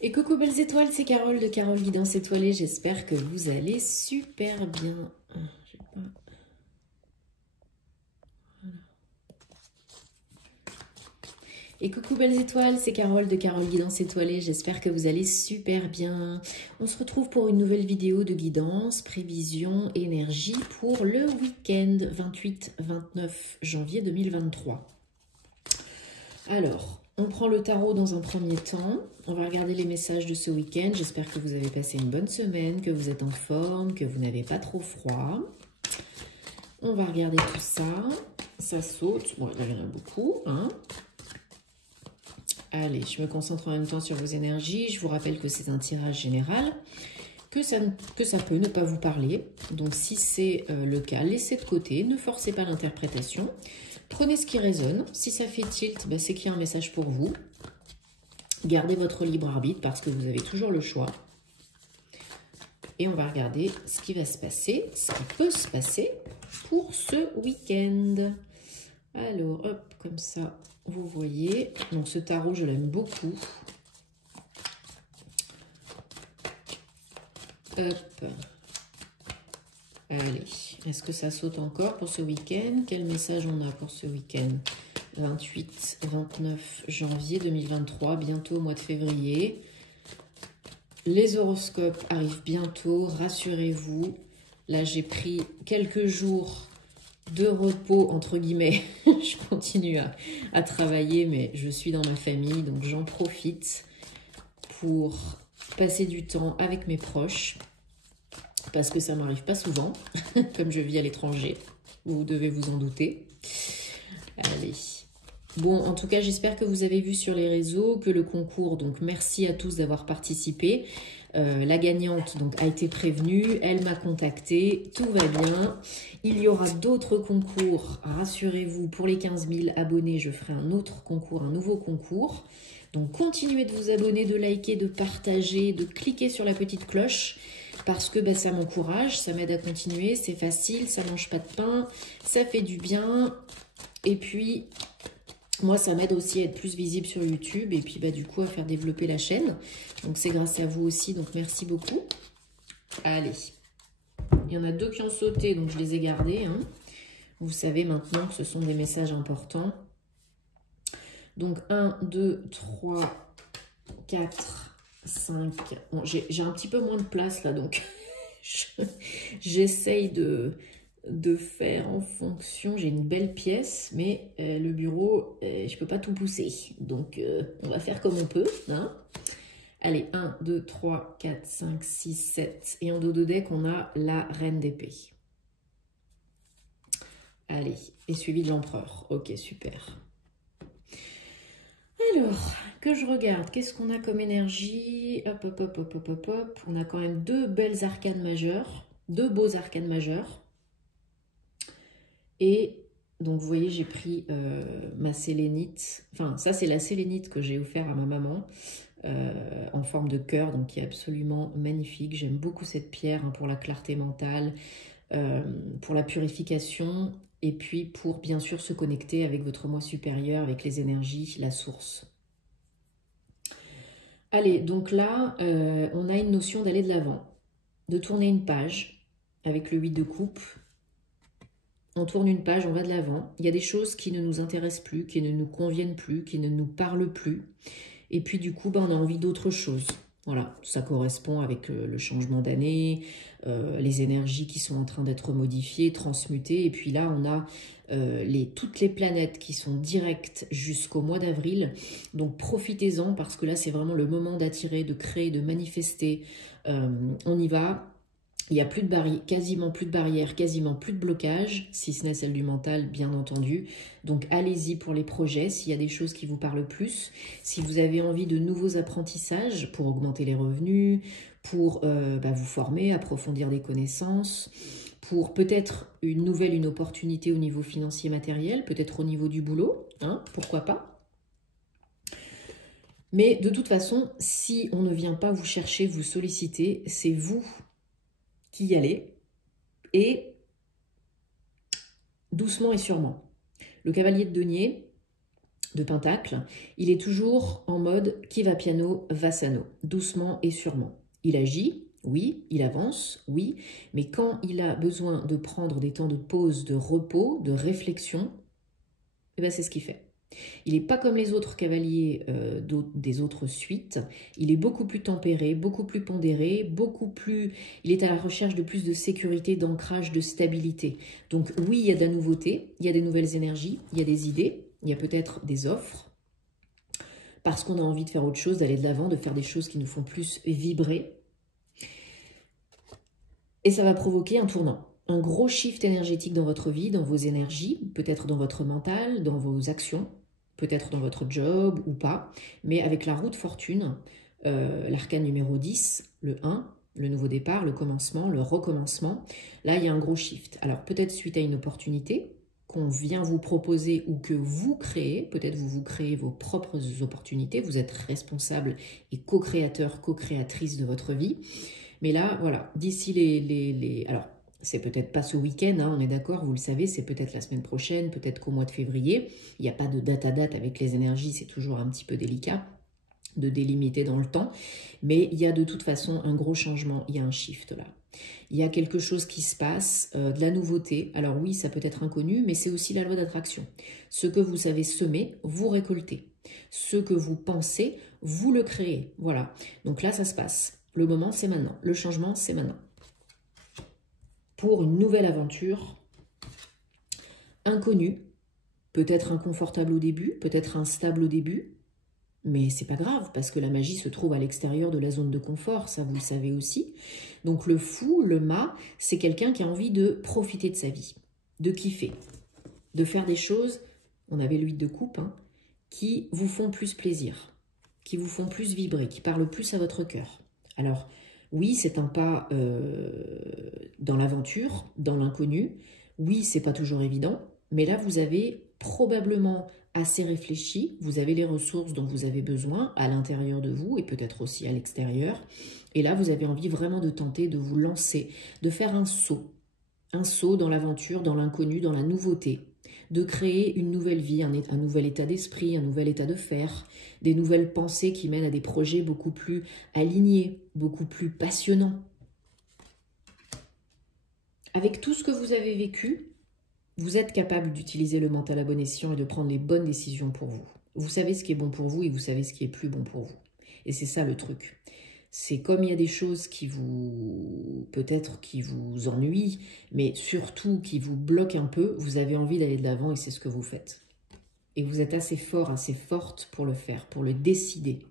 Et coucou belles étoiles, c'est Carole de Carole Guidance Étoilée. J'espère que vous allez super bien. Et coucou belles étoiles, c'est Carole de Carole Guidance Étoilée. J'espère que vous allez super bien. On se retrouve pour une nouvelle vidéo de guidance, prévision, énergie pour le week-end 28-29 janvier 2023. Alors, on prend le tarot dans un premier temps. On va regarder les messages de ce week-end. J'espère que vous avez passé une bonne semaine, que vous êtes en forme, que vous n'avez pas trop froid. On va regarder tout ça. Ça saute. Bon, il y en a beaucoup, hein. Allez, je me concentre en même temps sur vos énergies. Je vous rappelle que c'est un tirage général, que ça peut ne pas vous parler. Donc, si c'est le cas, laissez de côté. Ne forcez pas l'interprétation. Prenez ce qui résonne. Si ça fait tilt, bah, c'est qu'il y a un message pour vous. Gardez votre libre arbitre parce que vous avez toujours le choix. Et on va regarder ce qui va se passer, ce qui peut se passer pour ce week-end. Alors, hop, comme ça, vous voyez. Donc, ce tarot, je l'aime beaucoup. Hop. Allez, est-ce que ça saute encore pour ce week-end? Quel message on a pour ce week-end? 28-29 janvier 2023, bientôt au mois de février. Les horoscopes arrivent bientôt, rassurez-vous. Là, j'ai pris quelques jours de repos, entre guillemets. Je continue à travailler, mais je suis dans ma famille, donc j'en profite pour passer du temps avec mes proches. Parce que ça ne m'arrive pas souvent, comme je vis à l'étranger. Vous devez vous en douter. Allez. Bon, en tout cas, j'espère que vous avez vu sur les réseaux que le concours, donc merci à tous d'avoir participé. La gagnante donc, a été prévenue, elle m'a contactée, tout va bien. Il y aura d'autres concours, rassurez-vous, pour les 15 000 abonnés, je ferai un autre concours, un nouveau concours. Donc, continuez de vous abonner, de liker, de partager, de cliquer sur la petite cloche. Parce que bah, ça m'encourage, ça m'aide à continuer, c'est facile, ça ne mange pas de pain, ça fait du bien. Et puis, moi, ça m'aide aussi à être plus visible sur YouTube et puis bah, du coup à faire développer la chaîne. Donc, c'est grâce à vous aussi, donc merci beaucoup. Allez, il y en a deux qui ont sauté, donc je les ai gardés. Hein. Vous savez maintenant que ce sont des messages importants. Donc, 1, 2, 3, 4... 5. Bon, j'ai un petit peu moins de place là, donc j'essaye de faire en fonction. J'ai une belle pièce, mais le bureau, je peux pas tout pousser. Donc, on va faire comme on peut. Hein. Allez, 1, 2, 3, 4, 5, 6, 7. Et en dos de deck, on a la reine d'épée. Allez, et suivi de l'empereur. Ok, super. Alors, que je regarde, qu'est-ce qu'on a comme énergie? Hop, hop, hop, hop, hop, hop, hop. On a quand même deux belles arcanes majeures, deux beaux arcanes majeurs. Et donc, vous voyez, j'ai pris ma sélénite. Enfin, ça, c'est la sélénite que j'ai offert à ma maman en forme de cœur, donc qui est absolument magnifique. J'aime beaucoup cette pierre hein, pour la clarté mentale, pour la purification. Et puis pour bien sûr se connecter avec votre moi supérieur, avec les énergies, la source. Allez, donc là, on a une notion d'aller de l'avant, de tourner une page avec le 8 de coupe. On tourne une page, on va de l'avant. Il y a des choses qui ne nous intéressent plus, qui ne nous conviennent plus, qui ne nous parlent plus. Et puis du coup, on a envie d'autre chose. Voilà, ça correspond avec le changement d'année, les énergies qui sont en train d'être modifiées, transmutées. Et puis là, on a toutes les planètes qui sont directes jusqu'au mois d'avril. Donc profitez-en parce que là, c'est vraiment le moment d'attirer, de créer, de manifester. On y va. Il n'y a plus de quasiment plus de barrières, quasiment plus de blocages, si ce n'est celle du mental, bien entendu. Donc, allez-y pour les projets, s'il y a des choses qui vous parlent plus. Si vous avez envie de nouveaux apprentissages pour augmenter les revenus, pour vous former, approfondir des connaissances, pour peut-être une opportunité au niveau financier matériel, peut-être au niveau du boulot, hein, pourquoi pas. Mais de toute façon, si on ne vient pas vous chercher, vous solliciter, c'est vous qui y allez, et doucement et sûrement. Le cavalier de denier, de Pentacle, il est toujours en mode qui va piano, va sano, doucement et sûrement. Il agit, oui, il avance, oui, mais quand il a besoin de prendre des temps de pause, de repos, de réflexion, eh ben c'est ce qu'il fait. Il n'est pas comme les autres cavaliers des autres suites, il est beaucoup plus tempéré, beaucoup plus pondéré, il est à la recherche de plus de sécurité, d'ancrage, de stabilité. Donc oui, il y a de la nouveauté, il y a des nouvelles énergies, il y a des idées, il y a peut-être des offres, parce qu'on a envie de faire autre chose, d'aller de l'avant, de faire des choses qui nous font plus vibrer. Et ça va provoquer un tournant, un gros shift énergétique dans votre vie, dans vos énergies, peut-être dans votre mental, dans vos actions, peut-être dans votre job ou pas, mais avec la roue de fortune, l'arcane numéro 10, le 1, le nouveau départ, le commencement, le recommencement, là il y a un gros shift. Alors peut-être suite à une opportunité qu'on vient vous proposer ou que vous créez, peut-être vous créez vos propres opportunités, vous êtes responsable et co-créateur, co-créatrice de votre vie. Mais là, voilà, d'ici alors, c'est peut-être pas ce week-end, hein, on est d'accord, vous le savez, c'est peut-être la semaine prochaine, peut-être qu'au mois de février. Il n'y a pas de date à date avec les énergies, c'est toujours un petit peu délicat de délimiter dans le temps. Mais il y a de toute façon un gros changement, il y a un shift là. Il y a quelque chose qui se passe, de la nouveauté. Alors oui, ça peut être inconnu, mais c'est aussi la loi d'attraction. Ce que vous savez semer, vous récoltez. Ce que vous pensez, vous le créez. Voilà, donc là, ça se passe. Le moment, c'est maintenant. Le changement, c'est maintenant. Pour une nouvelle aventure inconnue, peut-être inconfortable au début, peut-être instable au début, mais c'est pas grave parce que la magie se trouve à l'extérieur de la zone de confort, ça vous le savez aussi. Donc le fou, le mât, c'est quelqu'un qui a envie de profiter de sa vie, de kiffer, de faire des choses, on avait l'huile de coupe, hein, qui vous font plus plaisir, qui vous font plus vibrer, qui parlent plus à votre cœur. Alors oui, c'est un pas dans l'aventure, dans l'inconnu. Oui, c'est pas toujours évident, mais là vous avez probablement assez réfléchi, vous avez les ressources dont vous avez besoin à l'intérieur de vous et peut-être aussi à l'extérieur. Et là, vous avez envie vraiment de tenter de vous lancer, de faire un saut dans l'aventure, dans l'inconnu, dans la nouveauté, de créer une nouvelle vie, un nouvel état d'esprit, un nouvel état de faire, des nouvelles pensées qui mènent à des projets beaucoup plus alignés, beaucoup plus passionnants. Avec tout ce que vous avez vécu, vous êtes capable d'utiliser le mental à bon escient et de prendre les bonnes décisions pour vous. Vous savez ce qui est bon pour vous et vous savez ce qui est plus bon pour vous. Et c'est ça le truc. C'est comme il y a des choses qui peut-être qui vous ennuient, mais surtout qui vous bloquent un peu, vous avez envie d'aller de l'avant et c'est ce que vous faites. Et vous êtes assez fort, assez forte pour le faire, pour le décider.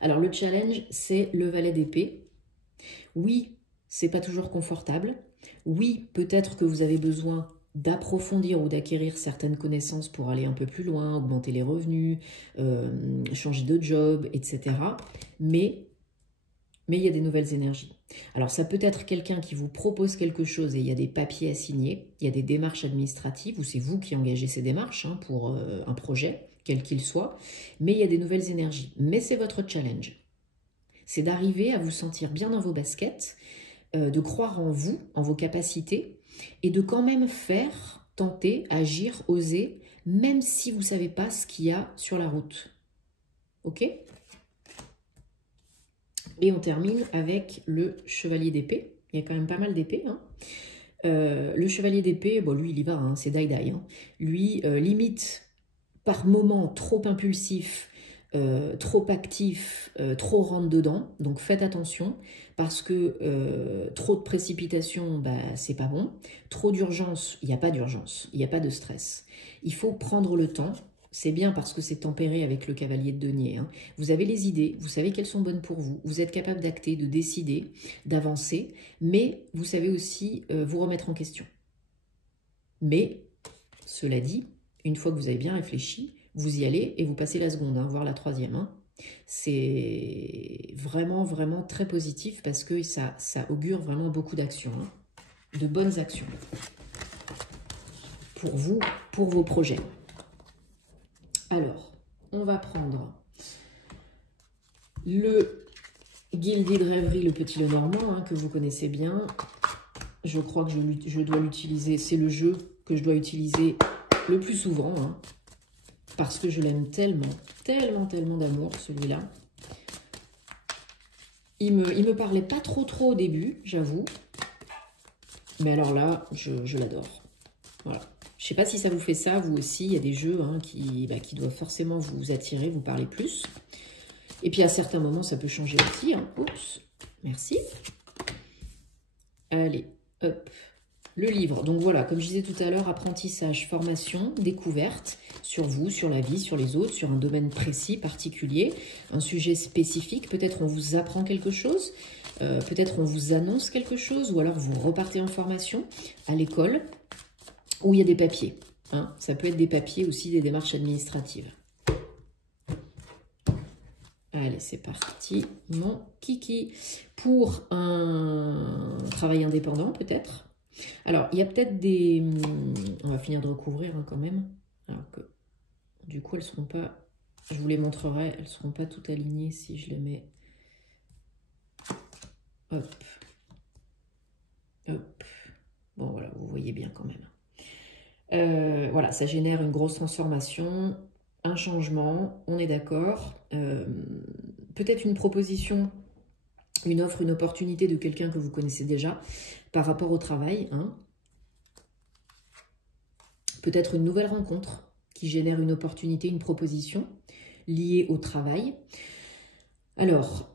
Alors le challenge, c'est le valet d'épée. Oui, c'est pas toujours confortable. Oui, peut-être que vous avez besoin d'approfondir ou d'acquérir certaines connaissances pour aller un peu plus loin, augmenter les revenus, changer de job, etc. Mais il y a des nouvelles énergies. Alors ça peut être quelqu'un qui vous propose quelque chose et il y a des papiers à signer, il y a des démarches administratives ou c'est vous qui engagez ces démarches hein, pour un projet, quel qu'il soit, mais il y a des nouvelles énergies. Mais c'est votre challenge. C'est d'arriver à vous sentir bien dans vos baskets, de croire en vous, en vos capacités, et de quand même faire, tenter, agir, oser, même si vous ne savez pas ce qu'il y a sur la route. Ok ? Et on termine avec le chevalier d'épée. Il y a quand même pas mal d'épées. Hein. Le chevalier d'épée, bon, lui, il y va, hein, c'est die-die. Hein. Lui, limite, par moment, trop impulsif, trop actif, trop rentre dedans, donc faites attention parce que trop de précipitation, bah, c'est pas bon. Trop d'urgence, il n'y a pas d'urgence, il n'y a pas de stress. Il faut prendre le temps, c'est bien parce que c'est tempéré avec le cavalier de denier. Hein. Vous avez les idées, vous savez qu'elles sont bonnes pour vous, vous êtes capable d'acter, de décider, d'avancer, mais vous savez aussi vous remettre en question. Mais, cela dit, une fois que vous avez bien réfléchi, vous y allez et vous passez la seconde, hein, voire la troisième. Hein. C'est vraiment, vraiment très positif parce que ça augure vraiment beaucoup d'actions, hein, de bonnes actions pour vous, pour vos projets. Alors, on va prendre le Guildé de Rêverie, le Petit Lenormand, hein, que vous connaissez bien. Je crois que je dois l'utiliser, c'est le jeu que je dois utiliser le plus souvent, hein. parce que je l'aime tellement, tellement, tellement d'amour, celui-là. Il me parlait pas trop au début, j'avoue. Mais alors là, je l'adore. Voilà. Je sais pas si ça vous fait ça, vous aussi. Il y a des jeux hein, qui doivent forcément vous attirer, vous parler plus. Et puis à certains moments, ça peut changer aussi. Hein. Oups, merci. Allez, hop. Le livre. Donc voilà, comme je disais tout à l'heure, apprentissage, formation, découverte sur vous, sur la vie, sur les autres, sur un domaine précis, particulier, un sujet spécifique. Peut-être on vous apprend quelque chose, peut-être on vous annonce quelque chose, ou alors vous repartez en formation à l'école, où il y a des papiers. Hein. Ça peut être des papiers aussi, des démarches administratives. Allez, c'est parti, mon kiki. Pour un travail indépendant, peut-être. Alors, il y a peut-être des... On va finir de recouvrir hein, quand même. Alors que, du coup, elles ne seront pas... Je vous les montrerai. Elles ne seront pas toutes alignées si je les mets... Hop. Hop. Bon, voilà, vous voyez bien quand même. Voilà, ça génère une grosse transformation, un changement, on est d'accord. Peut-être une proposition, une offre, une opportunité de quelqu'un que vous connaissez déjà par rapport au travail. Hein. Peut-être une nouvelle rencontre qui génère une opportunité, une proposition liée au travail. Alors,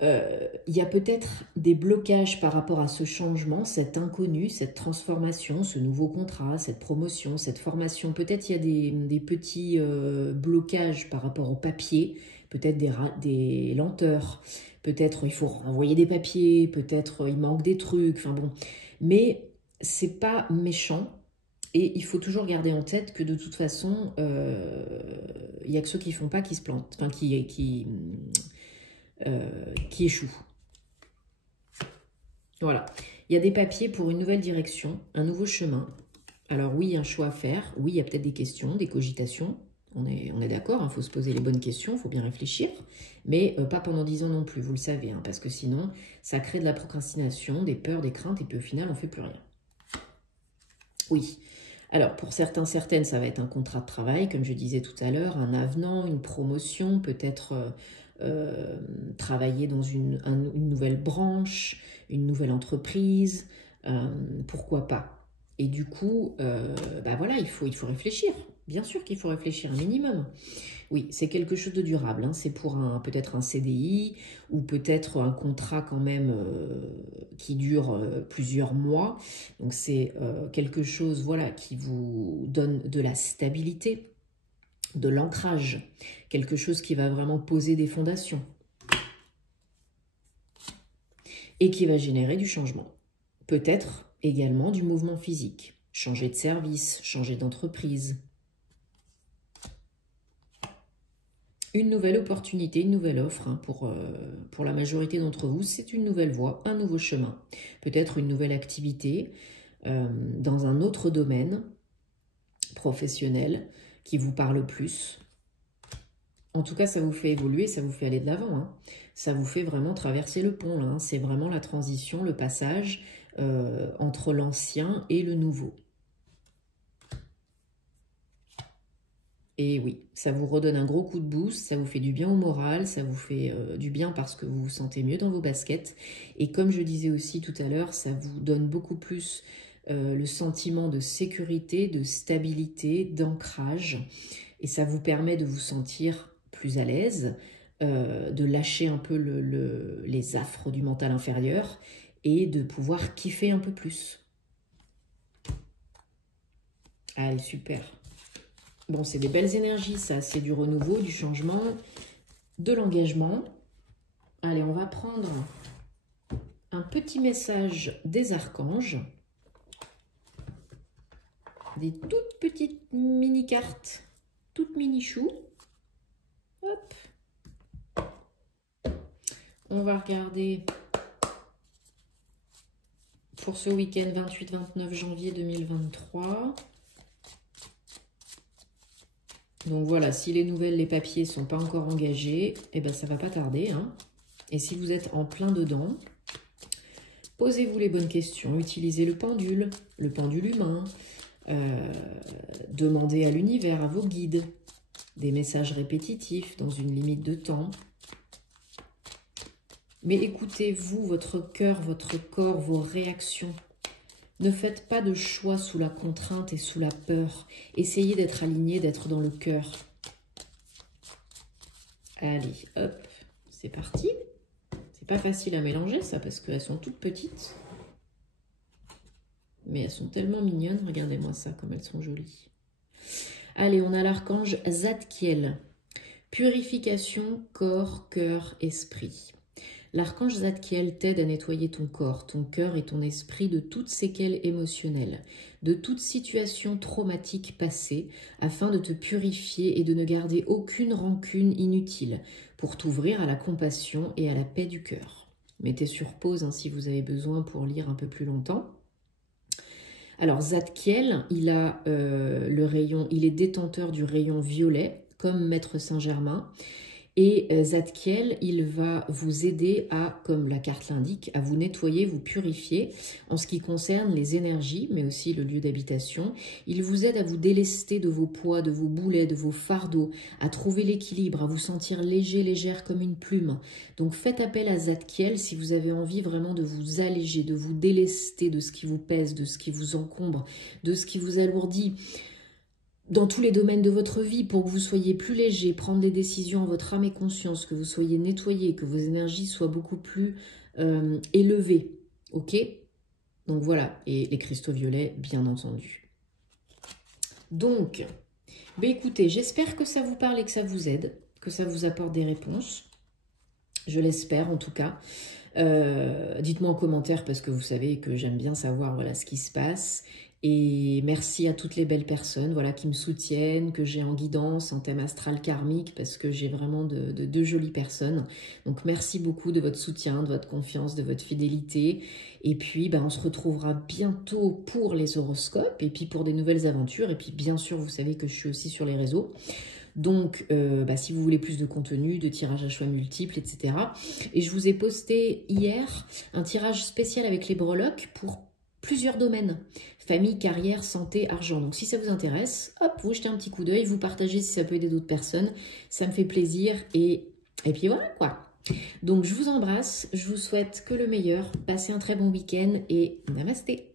il y a peut-être des blocages par rapport à ce changement, cet inconnu, cette transformation, ce nouveau contrat, cette promotion, cette formation. Peut-être il y a des petits blocages par rapport au papier, peut-être des lenteurs, peut-être il faut renvoyer des papiers, peut-être il manque des trucs, enfin bon. Mais c'est pas méchant et il faut toujours garder en tête que de toute façon, il y a que ceux qui font pas qui se plantent, enfin qui échouent. Voilà. Il y a des papiers pour une nouvelle direction, un nouveau chemin. Alors oui, un choix à faire. Oui, il y a peut-être des questions, des cogitations. On est d'accord, il faut se poser les bonnes questions, il faut bien réfléchir. Mais pas pendant 10 ans non plus, vous le savez. Hein, parce que sinon, ça crée de la procrastination, des peurs, des craintes. Et puis au final, on ne fait plus rien. Oui. Alors, pour certains, certaines, ça va être un contrat de travail, comme je disais tout à l'heure, un avenant, une promotion, peut-être... travailler dans une nouvelle branche, une nouvelle entreprise, pourquoi pas. Et du coup, voilà, il faut réfléchir. Bien sûr qu'il faut réfléchir un minimum. Oui, c'est quelque chose de durable. Hein. C'est pour peut-être un CDI ou peut-être un contrat quand même qui dure plusieurs mois. Donc c'est quelque chose voilà, qui vous donne de la stabilité, de l'ancrage, quelque chose qui va vraiment poser des fondations et qui va générer du changement. Peut-être également du mouvement physique, changer de service, changer d'entreprise. Une nouvelle opportunité, une nouvelle offre hein, pour la majorité d'entre vous, c'est une nouvelle voie, un nouveau chemin, peut-être une nouvelle activité dans un autre domaine professionnel qui vous parle plus. En tout cas, ça vous fait évoluer, ça vous fait aller de l'avant. Hein. Ça vous fait vraiment traverser le pont. Hein. C'est vraiment la transition, le passage entre l'ancien et le nouveau. Et oui, ça vous redonne un gros coup de boost, ça vous fait du bien au moral, ça vous fait du bien parce que vous vous sentez mieux dans vos baskets. Et comme je disais aussi tout à l'heure, ça vous donne beaucoup plus le sentiment de sécurité, de stabilité, d'ancrage. Et ça vous permet de vous sentir plus à l'aise, de lâcher un peu les affres du mental inférieur et de pouvoir kiffer un peu plus. Allez, super. Bon, c'est des belles énergies, ça. C'est du renouveau, du changement, de l'engagement. Allez, on va prendre un petit message des archanges. Des toutes petites mini-cartes, toutes mini-choux. Hop. On va regarder pour ce week-end 28-29 janvier 2023. Donc voilà, si les nouvelles, les papiers ne sont pas encore engagés, eh ben ça ne va pas tarder. Hein. Et si vous êtes en plein dedans, posez-vous les bonnes questions, utilisez le pendule humain, demandez à l'univers, à vos guides, des messages répétitifs dans une limite de temps. Mais écoutez-vous, votre cœur, votre corps, vos réactions. Ne faites pas de choix sous la contrainte et sous la peur. Essayez d'être aligné, d'être dans le cœur. Allez, hop, c'est parti. C'est pas facile à mélanger ça parce qu'elles sont toutes petites. Mais elles sont tellement mignonnes. Regardez-moi ça, comme elles sont jolies. Allez, on a l'archange Zadkiel. Purification, corps, cœur, esprit. L'archange Zadkiel t'aide à nettoyer ton corps, ton cœur et ton esprit de toutes séquelles émotionnelles, de toute situation traumatique passée, afin de te purifier et de ne garder aucune rancune inutile, pour t'ouvrir à la compassion et à la paix du cœur. Mettez sur pause si vous avez besoin pour lire un peu plus longtemps. Alors Zadkiel, il a il est détenteur du rayon violet, comme Maître Saint-Germain. Et Zadkiel, il va vous aider à, comme la carte l'indique, à vous nettoyer, vous purifier en ce qui concerne les énergies, mais aussi le lieu d'habitation. Il vous aide à vous délester de vos poids, de vos boulets, de vos fardeaux, à trouver l'équilibre, à vous sentir léger, légère comme une plume. Donc faites appel à Zadkiel si vous avez envie vraiment de vous alléger, de vous délester de ce qui vous pèse, de ce qui vous encombre, de ce qui vous alourdit, dans tous les domaines de votre vie, pour que vous soyez plus léger, prendre des décisions en votre âme et conscience, que vous soyez nettoyé, que vos énergies soient beaucoup plus élevées. Ok? Donc voilà, et les cristaux violets, bien entendu. Donc, écoutez, j'espère que ça vous parle et que ça vous aide, que ça vous apporte des réponses. Je l'espère en tout cas. Dites-moi en commentaire parce que vous savez que j'aime bien savoir voilà, ce qui se passe. Et merci à toutes les belles personnes voilà, qui me soutiennent, que j'ai en guidance, en thème astral karmique, parce que j'ai vraiment de jolies personnes. Donc merci beaucoup de votre soutien, de votre confiance, de votre fidélité. Et puis on se retrouvera bientôt pour les horoscopes et puis pour des nouvelles aventures. Et puis bien sûr, vous savez que je suis aussi sur les réseaux. Donc, si vous voulez plus de contenu, de tirages à choix multiples, etc. Et je vous ai posté hier un tirage spécial avec les breloques pour plusieurs domaines. Famille, carrière, santé, argent. Donc si ça vous intéresse, hop, vous jetez un petit coup d'œil, vous partagez si ça peut aider d'autres personnes. Ça me fait plaisir et puis voilà quoi. Donc je vous embrasse, je vous souhaite que le meilleur. Passez un très bon week-end et namasté.